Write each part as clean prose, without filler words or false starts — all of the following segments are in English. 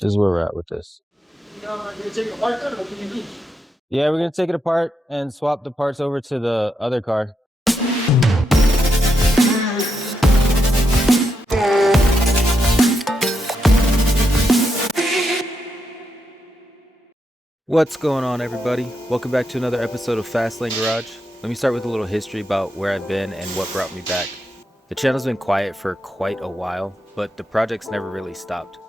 This is where we're at with this. Yeah, we're gonna take it apart and swap the parts over to the other car. What's going on, everybody? Welcome back to another episode of FastLane Garage. Let me start with a little history about where I've been and what brought me back. The channel's been quiet for quite a while, but the projects never really stopped.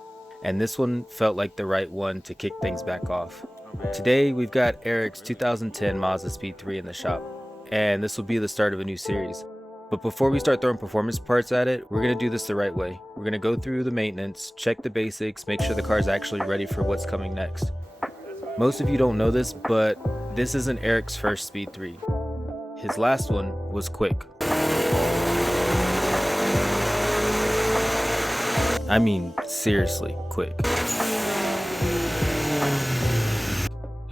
And this one felt like the right one to kick things back off. Today, we've got Eric's 2010 Mazda Speed3 in the shop, and this will be the start of a new series. But before we start throwing performance parts at it, we're going to do this the right way. We're going to go through the maintenance, check the basics, make sure the car's actually ready for what's coming next. Most of you don't know this, but this isn't Eric's first Speed3. His last one was quick. I mean, seriously quick.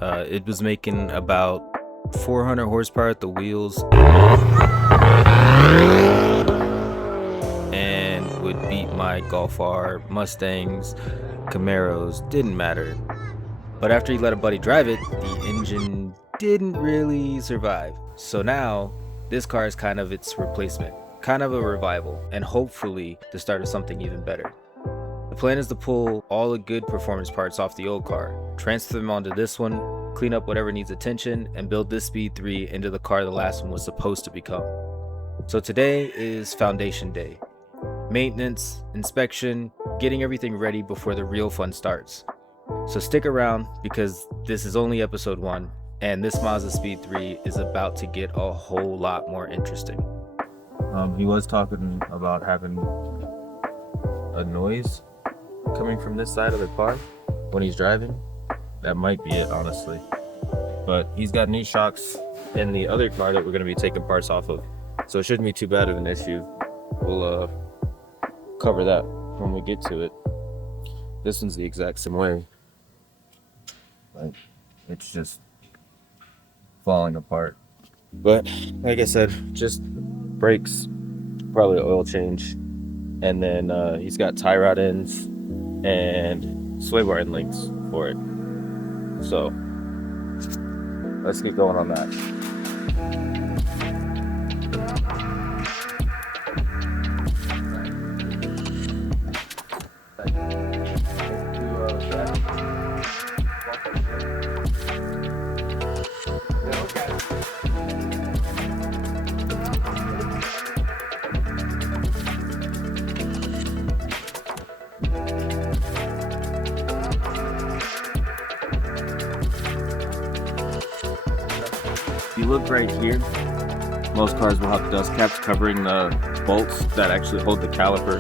It was making about 400 horsepower at the wheels and would beat my Golf R, Mustangs, Camaros, didn't matter. But after he let a buddy drive it, the engine didn't really survive. So now, this car is kind of its replacement, kind of a revival, and hopefully the start of something even better. The plan is to pull all the good performance parts off the old car, transfer them onto this one, clean up whatever needs attention, and build this Speed3 into the car the last one was supposed to become. So today is foundation day. Maintenance, inspection, getting everything ready before the real fun starts. So stick around because this is only episode 1 and this Mazda Speed3 is about to get a whole lot more interesting. He was talking about having a noise coming from this side of the car when he's driving. That might be it, honestly. But he's got new shocks in the other car that we're going to be taking parts off of. So it shouldn't be too bad of an issue. We'll cover that when we get to it. This one's the exact same way. Like, it's just falling apart. But like I said, just brakes, probably an oil change, and then he's got tie rod ends and sway bar end links for it. So let's get going on that. If you look right here, most cars will have dust caps covering the bolts that actually hold the caliper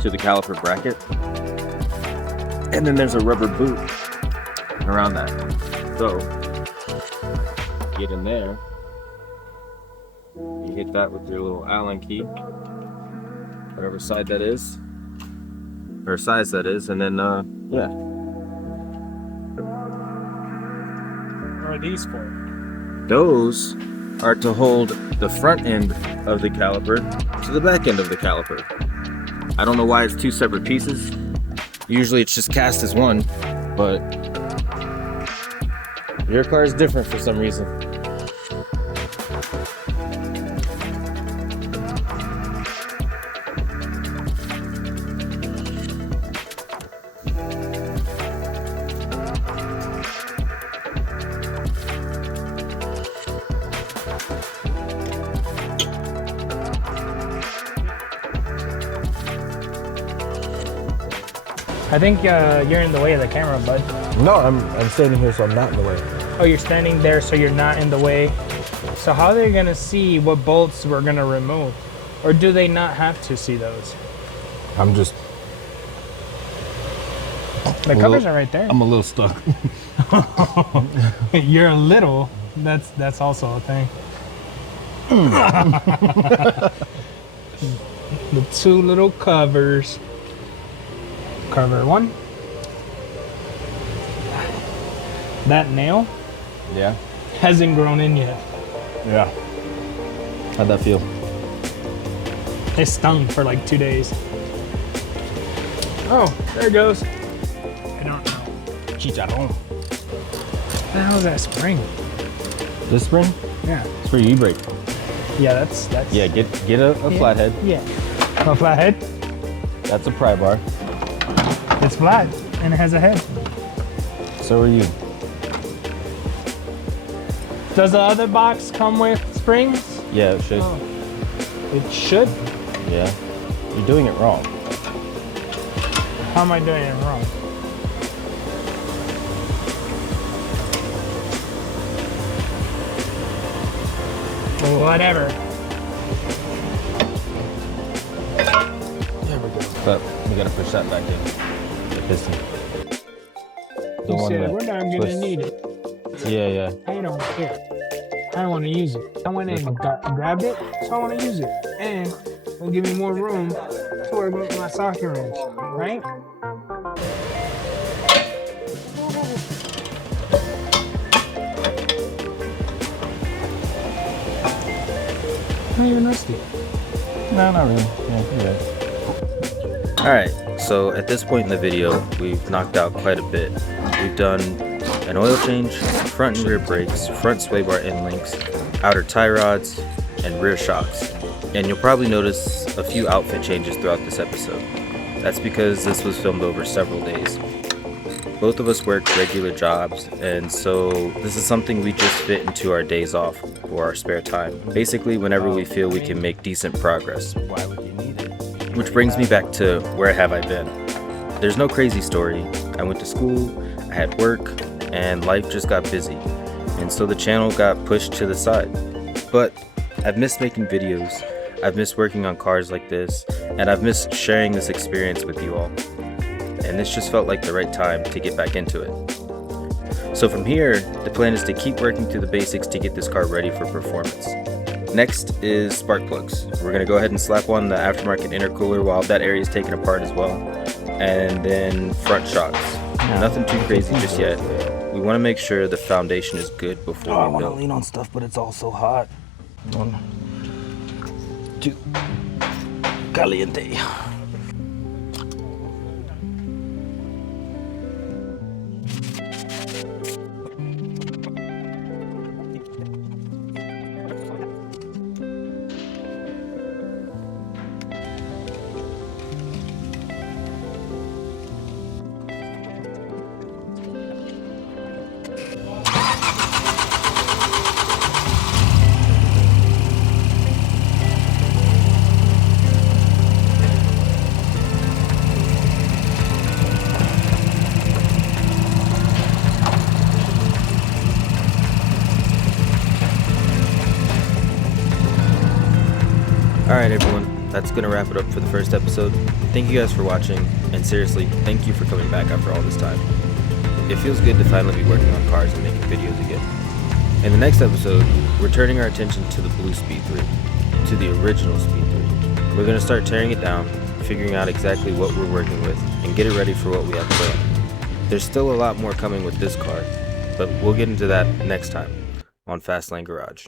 to the caliper bracket. And then there's a rubber boot around that. So, get in there, you hit that with your little Allen key, whatever side that is, or size that is, and then, yeah. What are these for? Those are to hold the front end of the caliper to the back end of the caliper. I don't know why it's two separate pieces. Usually it's just cast as one, but your car is different for some reason. I think you're in the way of the camera, bud. No, I'm standing here, so I'm not in the way. Oh, you're standing there, so you're not in the way. So how are they gonna see what bolts we're gonna remove? Or do they not have to see those? I'm just. The covers are right there. I'm a little stuck. You're a little. That's also a thing. The two little covers. Cover one. That nail Yeah. hasn't grown in yet. Yeah. How'd that feel? It stung for like 2 days. Oh, there it goes. I don't chicharrón. What the hell is that spring? This spring? Yeah. It's for your e-brake. Yeah, that's. Yeah, get a flathead. Yeah. A flathead. That's a pry bar. It's flat and it has a head. So are you. Does the other box come with springs? Yeah, it should. Oh. It should. Yeah. You're doing it wrong. How am I doing it wrong? Whatever. There we go. But we gotta push that back in. The piston. The You one said that we're not gonna twists. need it. Yeah, yeah. I don't care. I don't want to use it. I went in and grabbed it, so I want to use it. And it'll give me more room to work with my socket wrench, right? Not even rusty. No, not really. Yeah, yeah. Alright, so at this point in the video, we've knocked out quite a bit. We've done an oil change, front and rear brakes, front sway bar end links, outer tie rods, and rear shocks. And you'll probably notice a few outfit changes throughout this episode. That's because this was filmed over several days. Both of us work regular jobs, and so this is something we just fit into our days off or our spare time. Basically, whenever we feel we can make decent progress. Why would you need it? Which brings me back to where have I been? There's no crazy story. I went to school, I had work, and life just got busy. And so the channel got pushed to the side. But I've missed making videos, I've missed working on cars like this, and I've missed sharing this experience with you all. And this just felt like the right time to get back into it. So from here, the plan is to keep working through the basics to get this car ready for performance. Next is spark plugs. We're going to go ahead and slap on the aftermarket intercooler while that area is taken apart as well. And then front shocks. Nothing too crazy just yet. We want to make sure the foundation is good before I we want to build. lean on stuff, but it's all so hot. 1, 2, caliente. Alright everyone, that's going to wrap it up for the first episode. Thank you guys for watching, and seriously, thank you for coming back after all this time. It feels good to finally be working on cars and making videos again. In the next episode, we're turning our attention to the blue Speed3, to the original Speed3. We're going to start tearing it down, figuring out exactly what we're working with, and get it ready for what we have planned. There's still a lot more coming with this car, but we'll get into that next time on FastLane Garage.